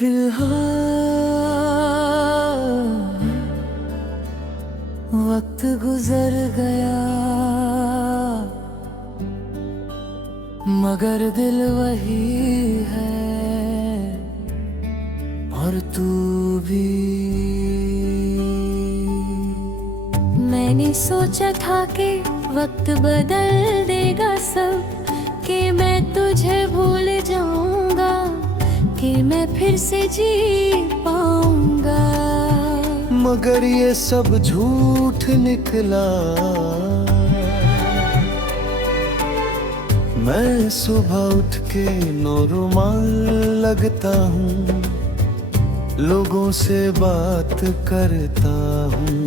फिलहाल वक्त गुजर गया, मगर दिल वही है और तू भी। मैंने सोचा था कि वक्त बदल देगा सब, कि मैं तुझे भूल जाऊंगा, कि मैं फिर से जी पाऊंगा। मगर ये सब झूठ निकला। मैं सुबह उठ के नॉर्मल लगता हूँ, लोगों से बात करता हूँ,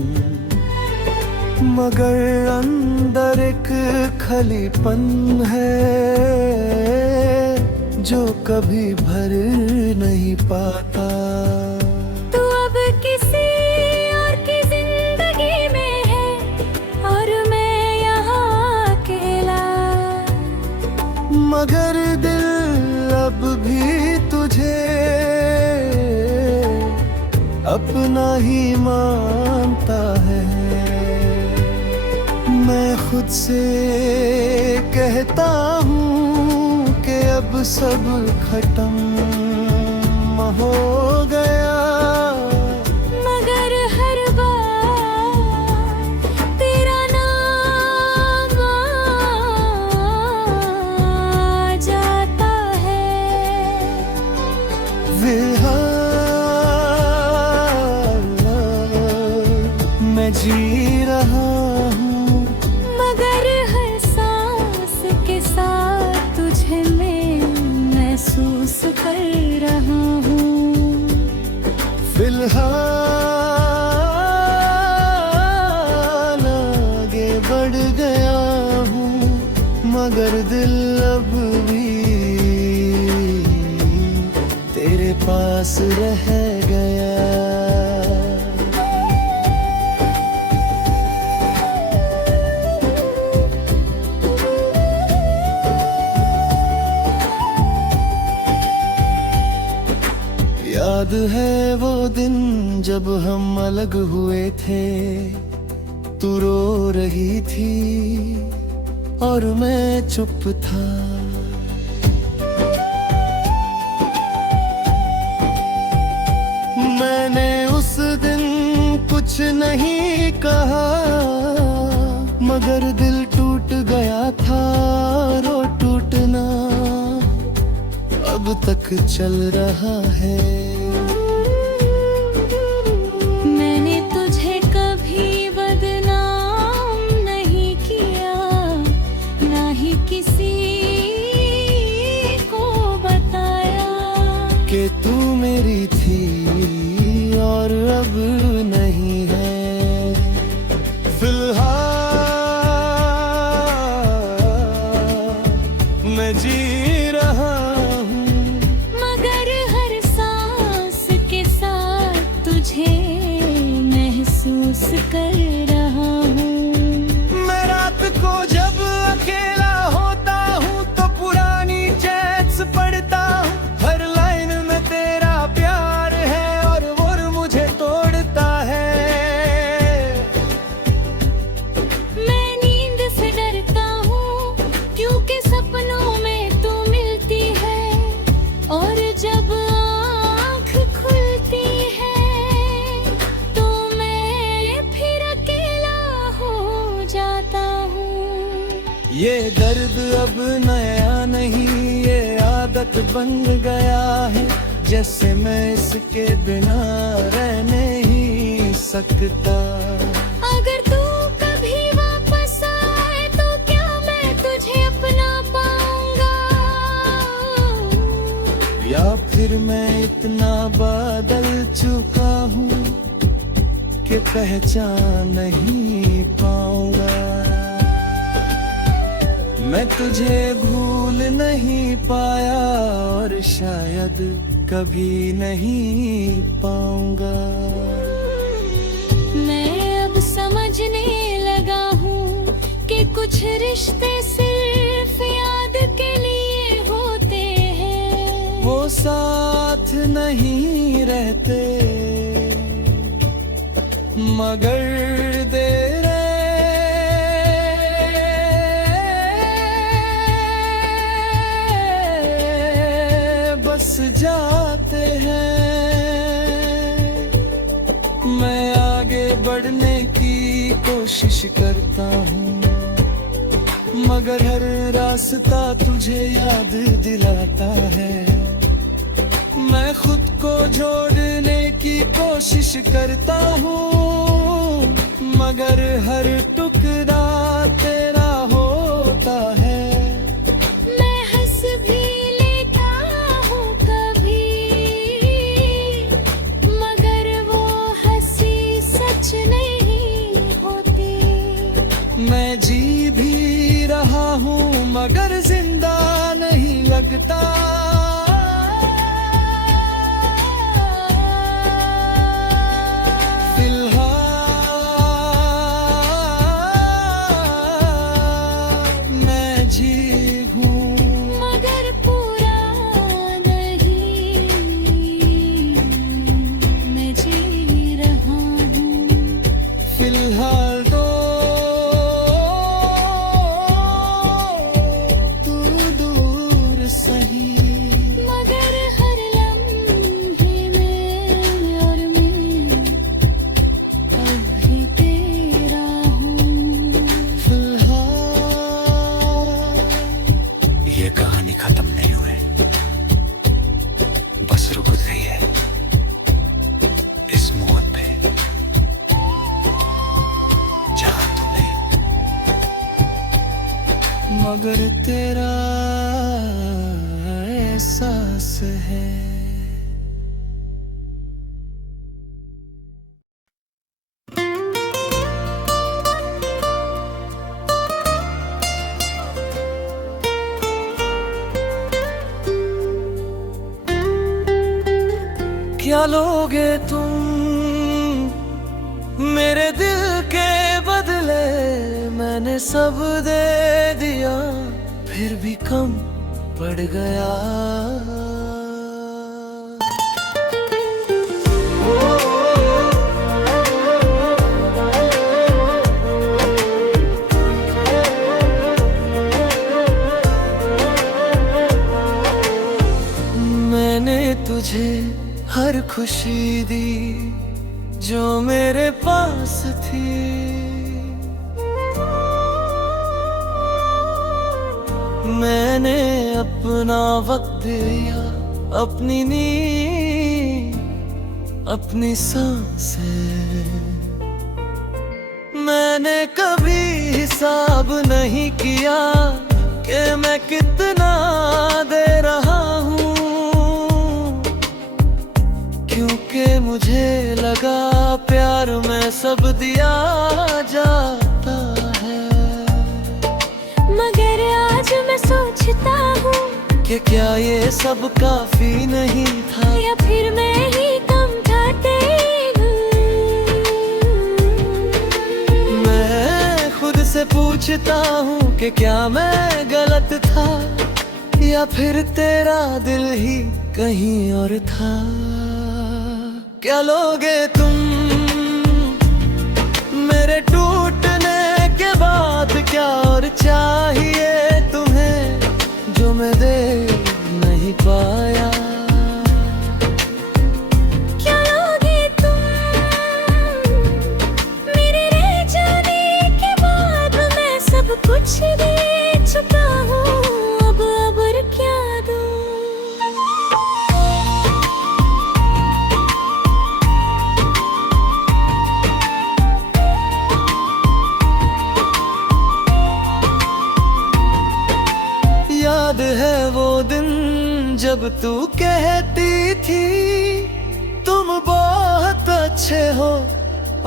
मगर अंदर एक खालीपन है जो कभी भर नहीं पाता। तू अब किसी और की जिंदगी में है और मैं यहाँ अकेला, मगर दिल अब भी तुझे अपना ही मानता है। मैं खुद से कहता हूँ कि अब सब खत्म हो गया, मगर हर बार तेरा नाम आ जाता है। फिलहाल मैं जी रहा हूँ, मगर हर सांस के साथ तुझे मैं महसूस कर रहा हूँ। फिलहाल आगे बढ़ गया हूँ, मगर दिल अब भी तेरे पास रह गया। याद है वो दिन जब हम अलग हुए थे, तू रो रही थी और मैं चुप था। मैंने उस दिन कुछ नहीं कहा, मगर दिल टूट गया था। रो टूटना अब तक चल रहा है। मैंने तुझे कभी बदनाम नहीं किया, ना ही किसी को बताया कि तू मेरी थी और अब नहीं है। फिलहाल मैं जी रहा हूँ, मगर हर सांस के साथ तुझे महसूस कर रहा हूँ। मैं रात को जब अकेला होता हूँ तो पुरानी चैट्स पढ़ता हूँ। हर लाइन में तेरा प्यार है और वो मुझे तोड़ता है। मैं नींद से डरता हूँ क्योंकि सपनों में तू मिलती है, और जब आँख खुलती है तो मैं फिर अकेला हो जाता हूँ। ये दर्द अब नया नहीं, ये आदत बन गया है, जैसे मैं इसके बिना रह नहीं सकता। अगर तू कभी वापस आए तो क्या मैं तुझे अपना पाऊंगा, या फिर मैं इतना बदल चुका हूँ कि पहचान नहीं पाऊंगा। मैं तुझे भूल नहीं पाया और शायद कभी नहीं पाऊंगा। मैं अब समझने लगा हूँ कि कुछ रिश्ते सिर्फ याद के लिए होते हैं। वो साथ नहीं रहते, मगर देर बस जाते हैं। मैं आगे बढ़ने की कोशिश करता हूँ, मगर हर रास्ता तुझे याद दिलाता है। मैं खुद को जोड़ने की कोशिश करता हूँ, मगर हर टुकड़ा तेरा होता है। मैं हंस भी लेता हूँ कभी, मगर वो हंसी सच नहीं होती। मैं जी भी रहा हूँ मगर जिंदा नहीं लगता। मगर तेरा एहसास है। क्या लोगे तुम मेरे दिल के बदले? मैंने सब दे दिया फिर भी कम पड़ गया। मैंने तुझे हर खुशी दी जो मेरे पास थी। मैंने अपना वक्त दिया, अपनी नींद, अपनी सांसें। मैंने कभी हिसाब नहीं किया कि मैं कितना दे रहा हूँ, क्योंकि मुझे लगा प्यार में सब दिया जाता है। मगर आज मैं सोचता हूँ कि क्या ये सब काफी नहीं था, या फिर मैं ही कम था तेरे। मैं खुद से पूछता हूँ कि क्या मैं गलत था, या फिर तेरा दिल ही कहीं और था। क्या लोगे तुम मेरे टूटने के बाद? क्या और चाहिए तुम्हें जो मैं दे नहीं पाया? क्या लोगे तुम मेरे रह जाने के बाद? मैं सब कुछ दे चुका हूँ, अब और क्या दूँ? याद है वो दिन जब तू कहती थी तुम बहुत अच्छे हो,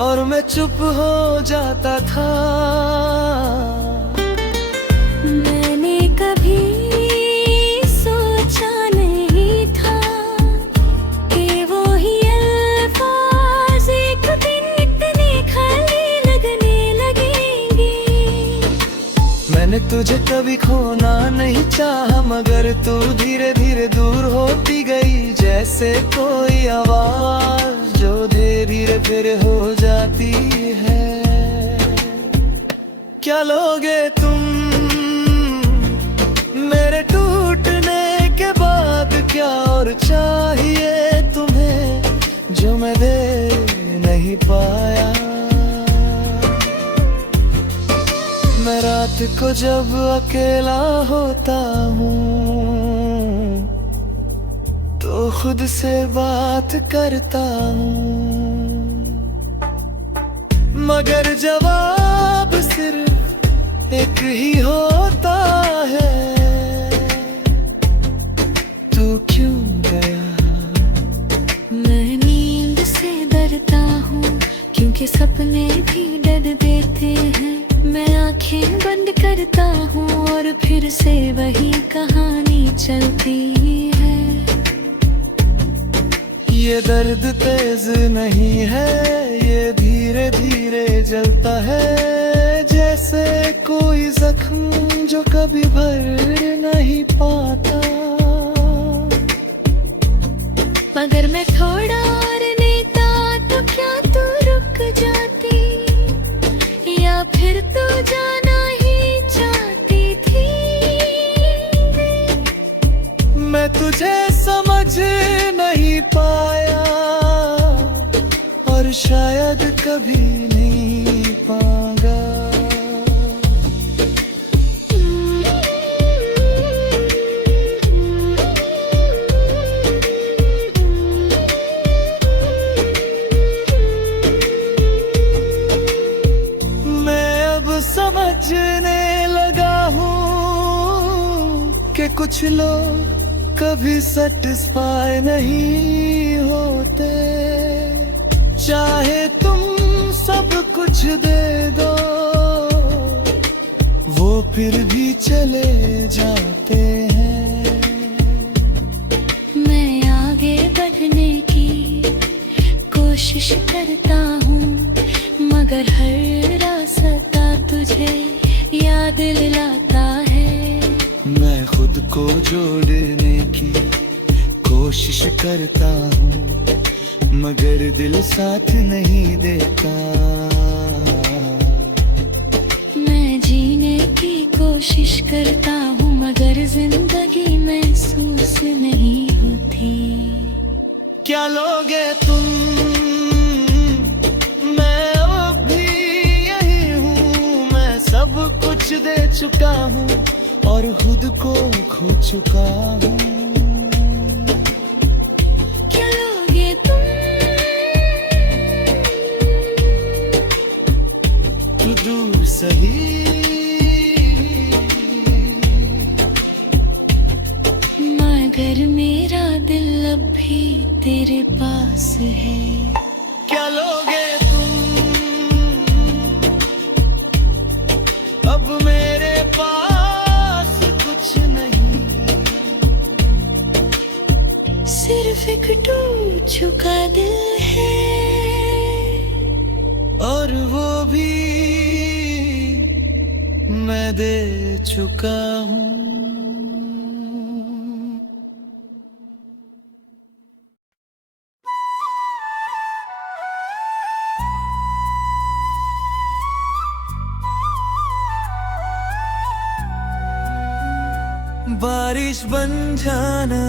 और मैं चुप हो जाता था। मैंने कभी सोचा नहीं था कि वो ही अल्फाज एक दिन इतने खाली लगने लगेंगे। मैंने तुझे कभी खोना नहीं चाहा, मगर तू धीरे धीरे दूर होती गई, जैसे कोई आवाज जो धीरे धीरे फिर हो जाती है। क्या लोगे तुम मेरे टूटने के बाद, क्या और चाहिए तुम्हें जो मैं दे नहीं पाया। मैं रात को जब अकेला होता हूँ तो खुद से बात करता हूँ, मगर जवाब सिर्फ एक ही होता है, तू क्यों गया। मैं नींद से डरता हूँ क्योंकि सपने भी डर देते हैं। मैं आंखें बंद करता हूँ और फिर से वही कहानी चलती है। ये दर्द तेज नहीं है, ये धीरे धीरे जलता है, जैसे कोई जख्म जो कभी भर नहीं पाता। मगर मैं थोड़ा और लेता तो क्या तू रुक जाती, या फिर तू जाना ही चाहती थी। मैं तुझे समझ नहीं पाया और शायद कभी नहीं पाऊंगा। समझने लगा हूँ कि कुछ लोग कभी सेटिस्फाई नहीं होते, चाहे तुम सब कुछ दे दो वो फिर भी चले जाते हैं। मैं आगे बढ़ने की कोशिश करता हूँ, मगर हर रास्ता तुझे याद दिलाता है। मैं खुद को जोड़ने की कोशिश करता हूँ, मगर दिल साथ नहीं देता। मैं जीने की कोशिश करता हूँ, मगर जिंदगी महसूस नहीं होती। क्या लोगे तुम, मैं अब भी यही हूँ। मैं सब कुछ दे चुका हूँ और खुद को खो चुका हूँ। क्या लोगे तुम, तू दूर सही, मगर मेरा दिल अब भी तेरे पास है। क्या लोगे तुम, अब मेरे पास कुछ नहीं, सिर्फ एक टूट चुका दिल है, और वो भी मैं दे चुका हूँ। बारिश बन जाना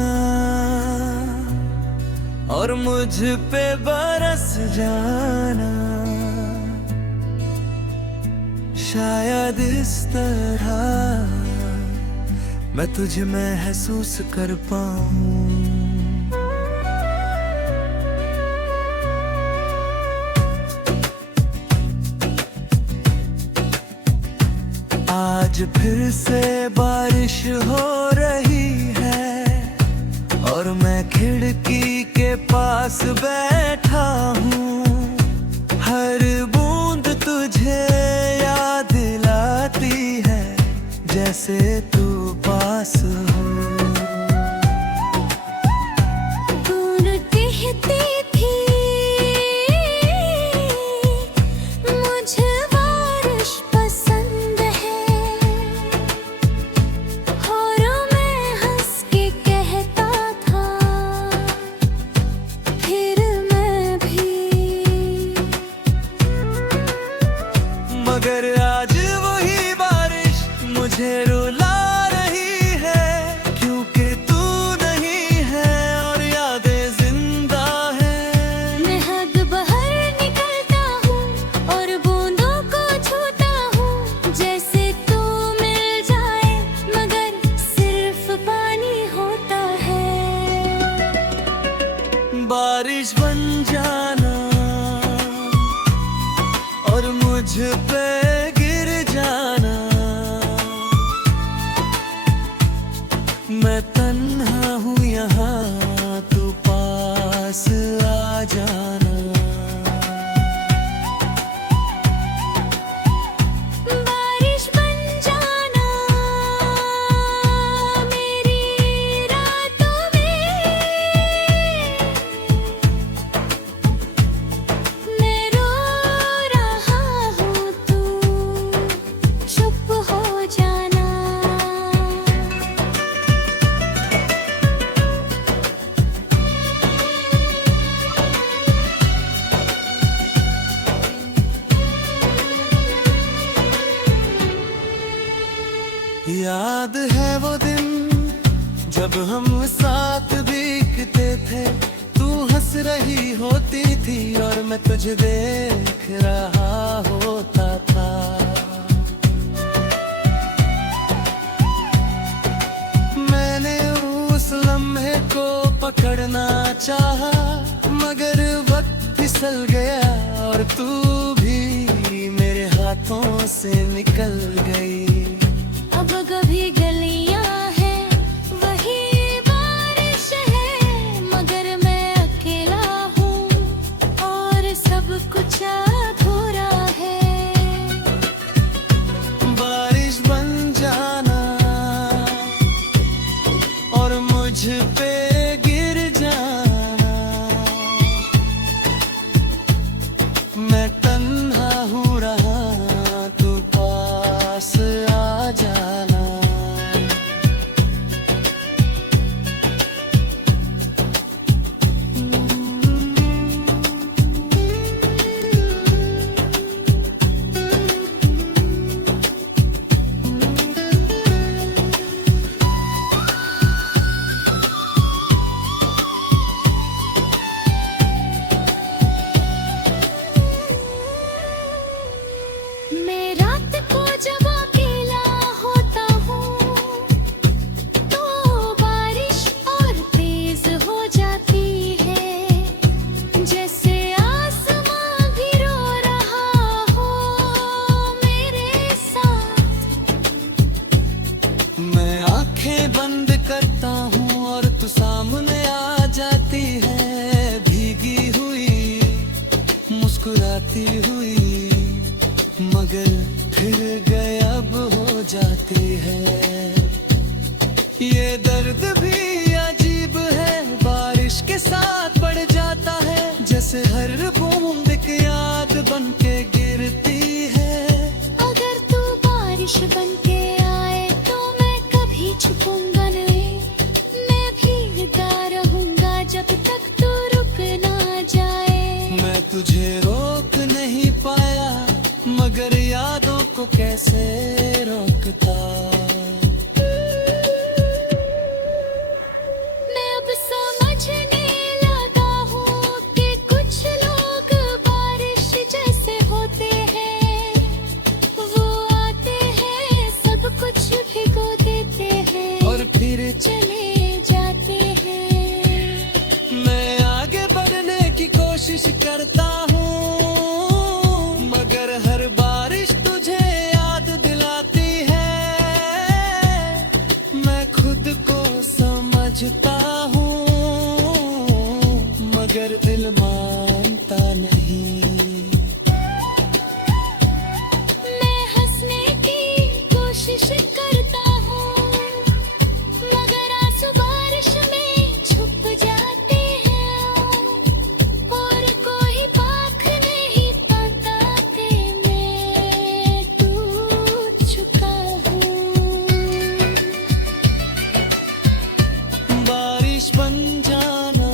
और मुझ पे बरस जाना, शायद इस तरह मैं तुझे महसूस कर पाऊं। आज फिर से बारिश हो रही है और मैं खिड़की के पास बैठा हूँ। हर बूंद तुझे याद दिलाती है, जैसे तू पास हो। मगर आज वही बारिश मुझे रुला रही है, क्योंकि तू नहीं है और यादें जिंदा है। मैं हद बाहर निकलता हूँ और बूंदों को छूता हूँ, जैसे तू मिल जाए मगर सिर्फ पानी होता है। बारिश बन जाना और मुझ पे गिर जाना, मैं तन्हा हूँ यहाँ, तू पास आ जाना। बारिश बन जाना मेरी रातों में, मैं रो रहा हूँ तू चुप हो जाना। याद है वो दिन जब हम साथ भीगते थे, तू हंस रही होती थी और मैं तुझे देख रहा होता था। मैंने उस लम्हे को पकड़ना चाहा, मगर वक्त फिसल गया और तू भी मेरे हाथों से निकल गई। अब कभी गलियां हैं वही बारिश है, मगर मैं अकेला हूँ और सब कुछ अधूरा है। बारिश बन जाना और मुझ पे गिर जाना, मैं तन्हा हूँ रहा, तू पास आ जाना। मैं रात को जब अकेला होता हूँ तो बारिश और तेज हो जाती है, जैसे आसमां भी रो रहा हो मेरे साथ। मैं आंखें बंद करता हूँ और तू सामने आ जाती है, भीगी हुई मुस्कुराती हुई, मगर फिर गायब हो जाती है। ये दर्द भी अजीब है, बारिश के साथ बढ़ जाता है, जैसे हर बूंद एक याद बन के गिरती है। अगर तू बारिश बन के आए तो मैं कभी छुपूंगा नहीं, मैं भीगता रहूंगा जब तक तू रुक ना जाए। मैं तुझे रोक नहीं पाया, मगर यादों को कैसे रोकता। मैं अब समझने लगा हूँ कि कुछ लोग बारिश जैसे होते हैं, वो आते हैं सब कुछ भिगो देते हैं और फिर चले जाते हैं। मैं आगे बढ़ने की कोशिश करता हूँ, मगर हर बारिश तुझे याद दिलाती है। मैं खुद को समझता हूँ, मगर दिल मानता नहीं। मैं हंसने की कोशिश करता हूँ, मगर आंसू बारिश में छुप जाते हैं और कोई पाख नहीं पाता कि मैं टूट चुका हूँ। बारिश बन जाना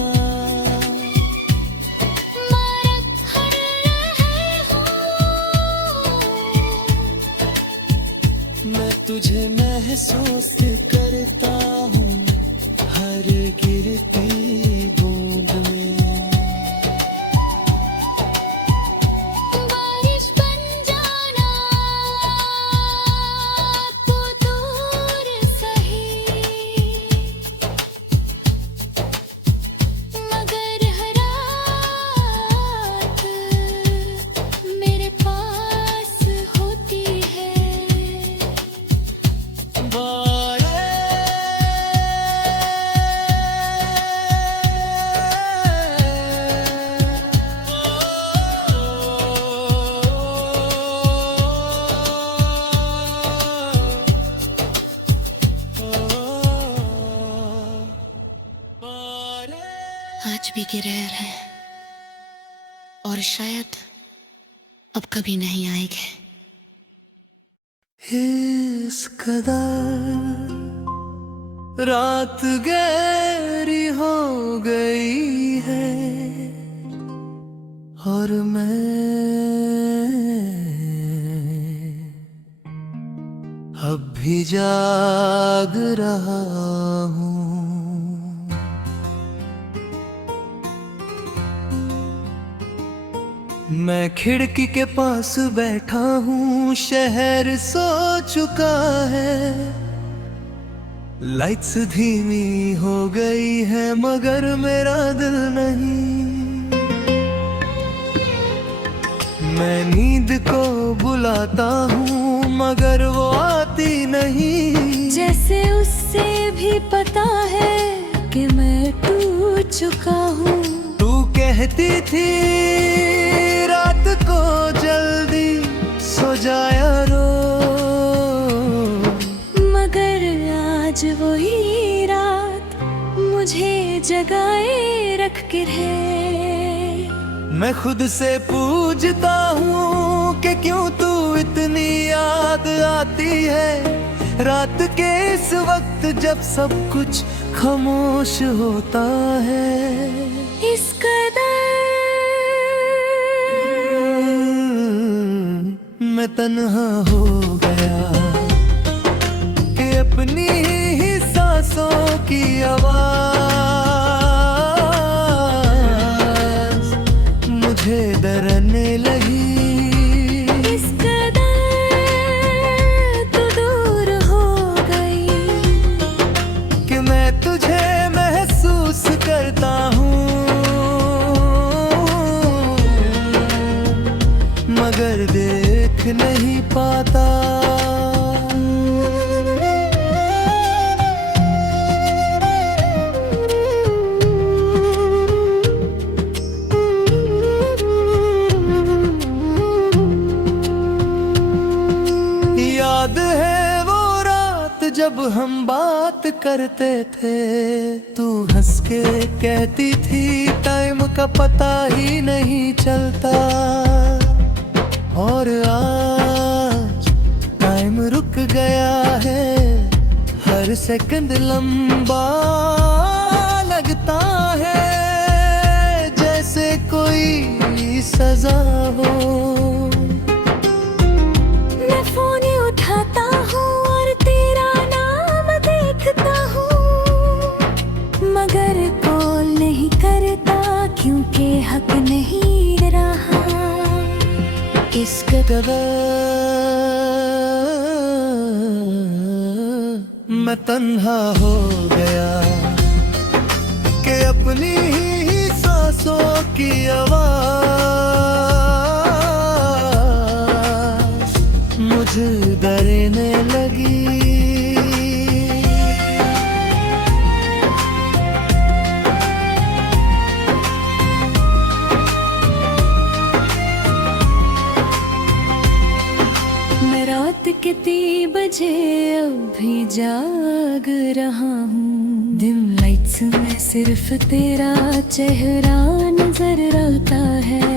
मारक हर महसूस करता हूँ हर गिरती बूंद में। बारिश बन जाना तो दूर सही, मगर हर रात मेरे पास होती है। आज भी गिरहर है और शायद अब कभी नहीं आएंगे। इस कदर रात गहरी हो गई है और मैं अब भी जाग रहा हूँ। मैं खिड़की के पास बैठा हूँ, शहर सो चुका है, लाइट्स धीमी हो गई है मगर मेरा दिल नहीं। मैं नींद को बुलाता हूँ मगर वो आती नहीं। जैसे उससे भी पता है कि मैं टूट चुका हूँ। तू कहती थी रात को जल्दी सो जाया रो, मगर आज वही रात मुझे जगाए रख के है। मैं खुद से पूछता हूँ कि क्यों तू इतनी याद आती है रात के इस वक्त जब सब कुछ खामोश होता है। इस कदर मैं तन्हा हो गया कि अपनी ही सांसों की आवाज मुझे डरने लगी। इस कदर तू दूर हो गई कि मैं तुझे महसूस करता हूँ मगर देख नहीं पाता। याद है वो रात जब हम बात करते थे, तू हंस के कहती थी टाइम का पता ही नहीं चलता। और आज टाइम रुक गया है, हर सेकंड लंबा लगता है जैसे कोई सजा हो। मैं फोन उठाता हूँ और तेरा नाम देखता हूँ, मगर कॉल नहीं करता क्योंकि हक नहीं रहा। इस कदर मैं तन्हा हो गया कि अपनी ही सांसों की आवाज मुझे डरने लगी। रात के 3 बजे अभी जाग रहा हूँ। डिम लाइट्स में सिर्फ तेरा चेहरा नजर आता है।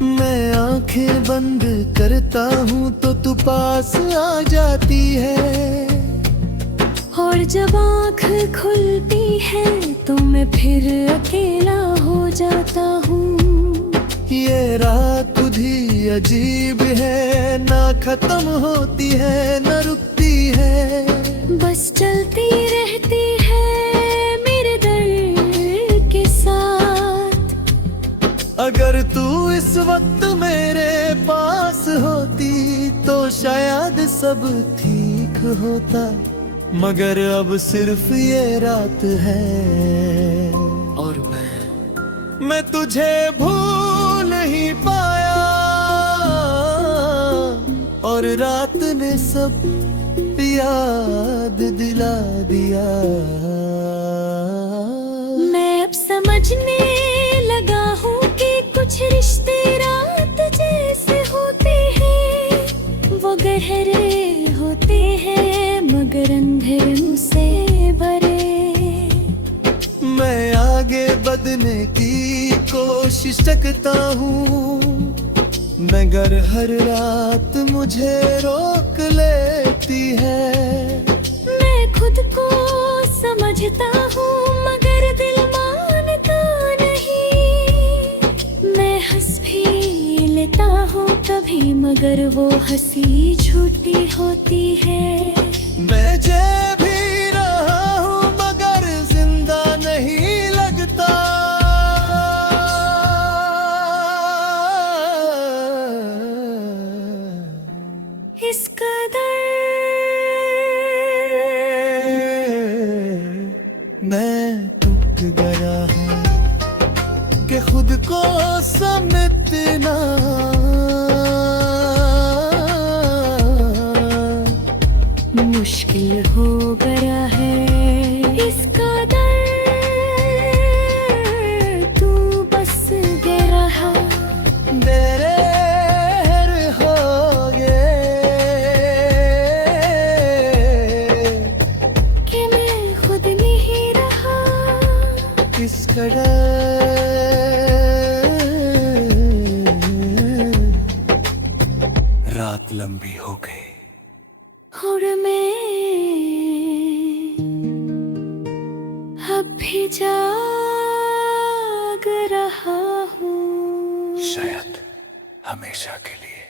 मैं आंखें बंद करता हूँ तो तू पास आ जाती है, और जब आँख खुलती है तो मैं फिर अकेला हो जाता हूँ। ये रात खुद ही अजीब है, ना खत्म होती है ना रुकती है। बस चलती रहती है मेरे दर्द के साथ। अगर तू इस वक्त मेरे पास होती तो शायद सब ठीक होता, मगर अब सिर्फ ये रात है और मैं तुझे भूल ही पाया, और रात ने सब याद दिला दिया। मैं अब समझने लगा हूँ कि कुछ रिश्ते रात जैसे होते हैं, वो गहरे होते हैं मगर अंधेरों से भरे। मैं आगे बढ़ने की कोशिश करता हूँ, मगर हर रात मुझे रोक लेती है। मैं खुद को समझता हूँ मगर दिल मानता नहीं। मैं हंस भी लेता हूँ कभी मगर वो हंसी झूठी होती है। मैं जी भी रहा हूँ मगर जिंदा नहीं लगता। इस कदर मैं टूट गया हूँ कि खुद को समेटना मुश्किल हो गया है। इस कदर तू बस दे रहा देर हो गए कि मैं खुद नहीं रहा। किस कदर रात लंबी हो गई और मैं अब भी जाग रहा हूँ, शायद हमेशा के लिए।